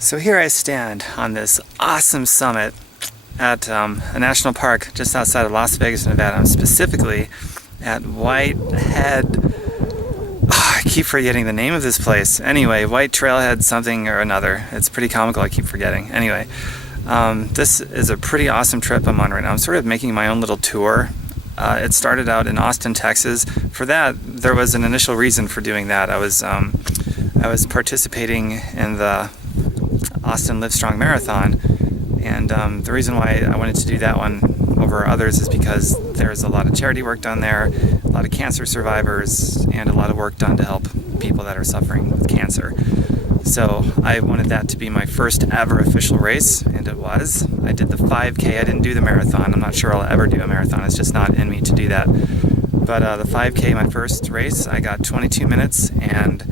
So here I stand on this awesome summit at a national park just outside of Las Vegas, Nevada, specifically at Whitehead. I keep forgetting the name of this place. Anyway, White Trailhead something or another. It's pretty comical, I keep forgetting. Anyway, this is a pretty awesome trip I'm on right now. I'm sort of making my own little tour. It started out in Austin, Texas. For that, there was an initial reason for doing that. I was participating in the Austin Livestrong Marathon, and the reason why I wanted to do that one over others is because there's a lot of charity work done there, a lot of cancer survivors, and a lot of work done to help people that are suffering with cancer. So I wanted that to be my first ever official race, and it was. I did the 5K, I didn't do the marathon. I'm not sure I'll ever do a marathon, it's just not in me to do that. But the 5K, my first race, I got 22 minutes and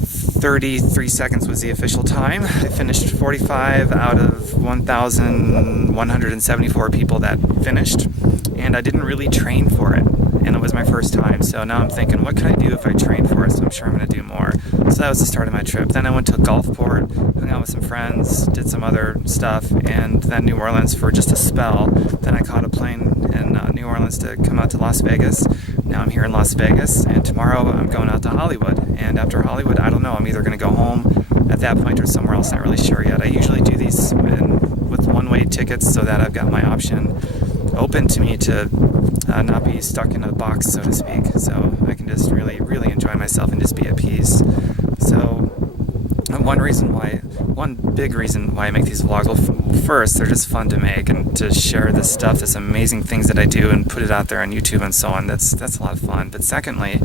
33 seconds was the official time. I finished 45 out of 1,174 people that finished, and I didn't really train for it, and it was my first time. So now I'm thinking, what could I do if I trained for it? So I'm sure I'm going to do more. So that was the start of my trip. Then I went to Gulfport, hung out with some friends, did some other stuff, and then New Orleans for just a spell. Then I caught a plane in New Orleans to come out to Las Vegas. Now I'm here in Las Vegas, and tomorrow I'm going out to Hollywood. And after Hollywood, I don't know, I'm either going to go home at that point or somewhere else, not really sure yet. I usually do these with one-way tickets so that I've got my option open to me to not be stuck in a box, so to speak. So I can just really, really enjoy myself and just be at peace. So one big reason why I make these vlogs, well, first, they're just fun to make and to share this stuff, this amazing things that I do and put it out there on YouTube and so on. That's a lot of fun. But secondly,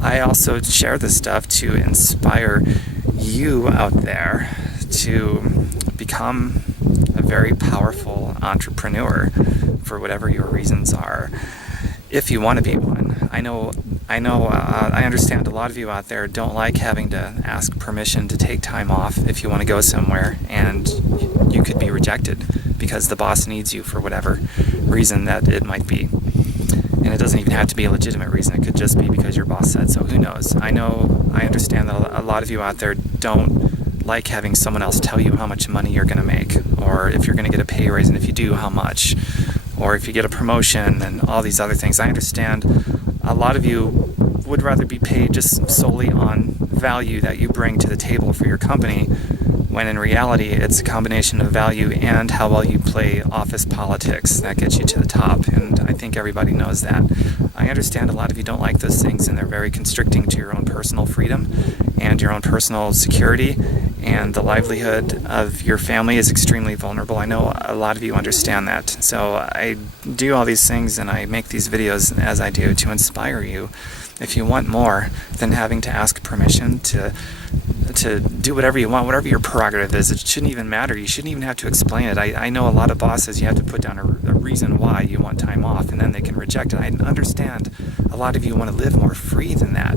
I also share this stuff to inspire you out there to become a very powerful entrepreneur for whatever your reasons are, if you want to be one. I understand a lot of you out there don't like having to ask permission to take time off if you want to go somewhere, and you could be rejected because the boss needs you for whatever reason that it might be. And it doesn't even have to be a legitimate reason. It could just be because your boss said so. Who knows? I understand that a lot of you out there don't like having someone else tell you how much money you're going to make, or if you're going to get a pay raise, and if you do, how much, or if you get a promotion and all these other things. I understand a lot of you would rather be paid just solely on value that you bring to the table for your company, when in reality it's a combination of value and how well you play office politics that gets you to the top, and I think everybody knows that. I understand a lot of you don't like those things, and they're very constricting to your own personal freedom and your own personal security, and the livelihood of your family is extremely vulnerable. I know a lot of you understand that. So I do all these things and I make these videos as I do to inspire you, if you want more than having to ask permission to do whatever you want, whatever your prerogative is. It shouldn't even matter. You shouldn't even have to explain it. I know a lot of bosses, you have to put down a reason why you want time off, and then they can reject it. I understand a lot of you want to live more free than that.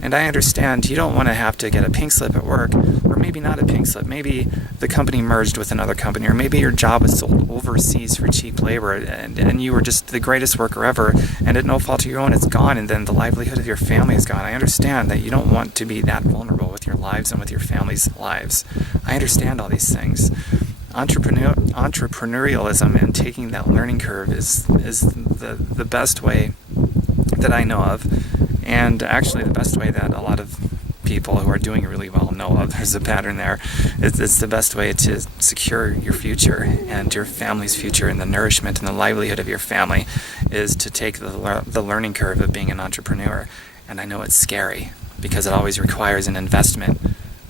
And I understand you don't want to have to get a pink slip at work, or maybe not a pink slip. Maybe the company merged with another company, or maybe your job was sold overseas for cheap labor, and you were just the greatest worker ever, and at no fault of your own, it's gone, and then the livelihood of your family is gone. I understand that you don't want to be that vulnerable with your lives and with your family's lives. I understand all these things. Entrepreneurialism and taking that learning curve is the best way that I know of, and actually the best way that a lot of people who are doing really well know of. There's a pattern there. It's the best way to secure your future and your family's future, and the nourishment and the livelihood of your family is to take the learning curve of being an entrepreneur. And I know it's scary because it always requires an investment,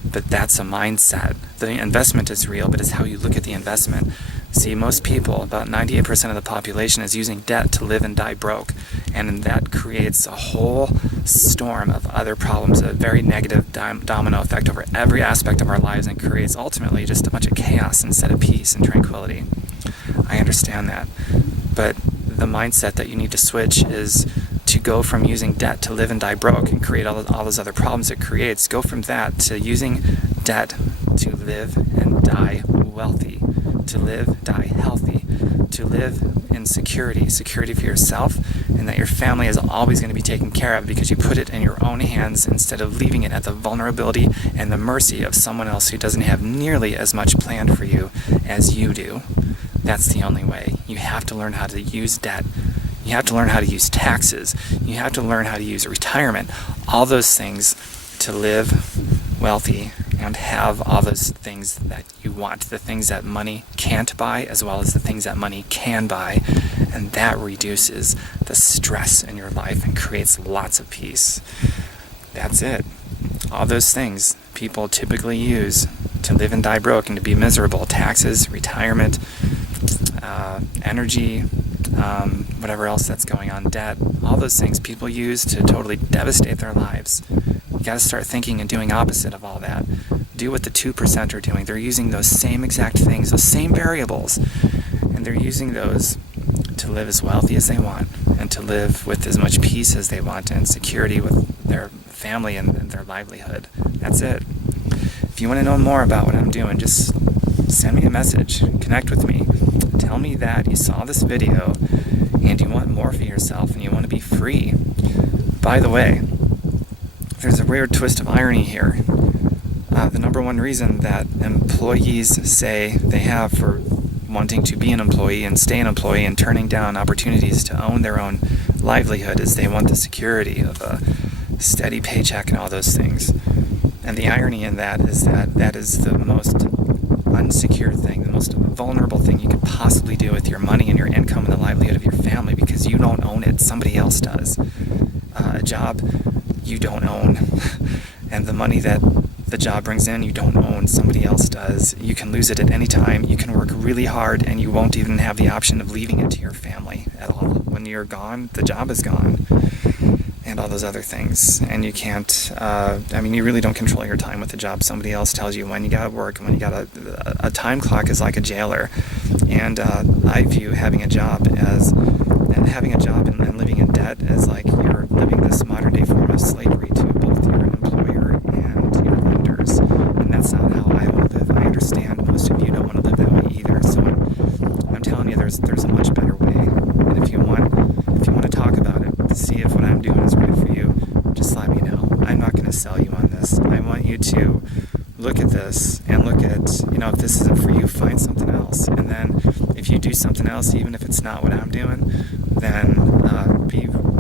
but that's a mindset. The investment is real, but it's how you look at the investment. See, most people, about 98% of the population, is using debt to live and die broke, and that creates a whole storm of other problems, a very negative domino effect over every aspect of our lives, and creates ultimately just a bunch of chaos instead of peace and tranquility. I understand that, but the mindset that you need to switch is to go from using debt to live and die broke and create all those other problems it creates. Go from that to using debt to live and die wealthy, to live, die healthy, to live in security for yourself, and that your family is always going to be taken care of because you put it in your own hands instead of leaving it at the vulnerability and the mercy of someone else who doesn't have nearly as much planned for you as you do. That's the only way. You have to learn how to use debt. You have to learn how to use taxes. You have to learn how to use retirement. All those things to live wealthy and have all those things that you want. The things that money can't buy as well as the things that money can buy. And that reduces the stress in your life and creates lots of peace. That's it. All those things people typically use to live and die broke and to be miserable. Taxes, retirement, energy, whatever else that's going on, debt, all those things people use to totally devastate their lives. You got to start thinking and doing opposite of all that. Do what the 2% are doing. They're using those same exact things, those same variables, and they're using those to live as wealthy as they want and to live with as much peace as they want and security with their family and their livelihood. That's it. If you want to know more about what I'm doing, just send me a message, connect with me. Tell me that you saw this video and you want more for yourself and you want to be free. By the way, there's a weird twist of irony here. The number one reason that employees say they have for wanting to be an employee and stay an employee and turning down opportunities to own their own livelihood is they want the security of a steady paycheck and all those things. And the irony in that is the most unsecure thing, the most vulnerable thing you could possibly do with your money and your income and the livelihood of your family, because you don't own it, somebody else does. A job you don't own, and the money that the job brings in you don't own, somebody else does. You can lose it at any time. You can work really hard and you won't even have the option of leaving it to your family at all. When you're gone, the job is gone. And all those other things. And you can't, you really don't control your time with the job. Somebody else tells you when you gotta work, when you gotta, a time clock is like a jailer. And I view having a job and living in debt as like you're living this modern day form of slavery to both your employer and your lenders. And that's not how I want to live. I understand most of you don't want to live that way either. So I'm telling you there's a much better way. And if you want to talk about it, to see if what I'm doing is right for you, just let me know. I'm not going to sell you on this. I want you to look at this and look at, if this isn't for you, find something else. And then if you do something else, even if it's not what I'm doing, then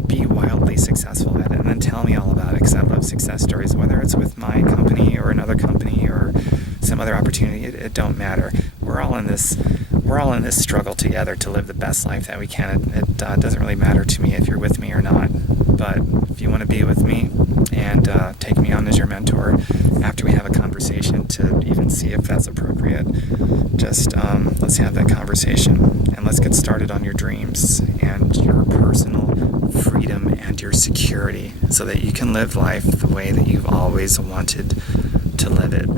be wildly successful at it. And then tell me all about it, because I love success stories, whether it's with my company or another company or some other opportunity. It don't matter. We're all in this struggle together to live the best life that we can. It doesn't really matter to me if you're with me or not. But if you want to be with me and take me on as your mentor after we have a conversation to even see if that's appropriate, just let's have that conversation and let's get started on your dreams and your personal freedom and your security so that you can live life the way that you've always wanted to live it.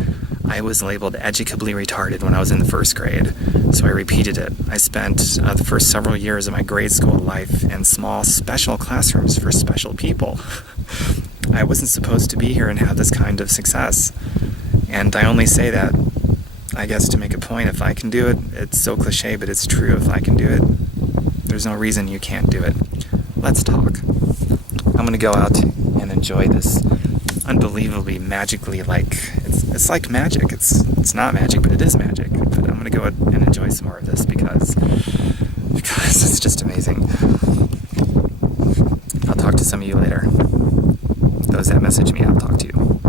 I was labeled educably retarded when I was in the first grade, so I repeated it. I spent the first several years of my grade school life in small special classrooms for special people. I wasn't supposed to be here and have this kind of success. And I only say that, I guess, to make a point. If I can do it, it's so cliche, but it's true. If I can do it, there's no reason you can't do it. Let's talk. I'm going to go out and enjoy this unbelievably magically, it's like magic. It's not magic, but it is magic. But I'm going to go out and enjoy some more of this because it's just amazing. I'll talk to some of you later. Those that message me, I'll talk to you.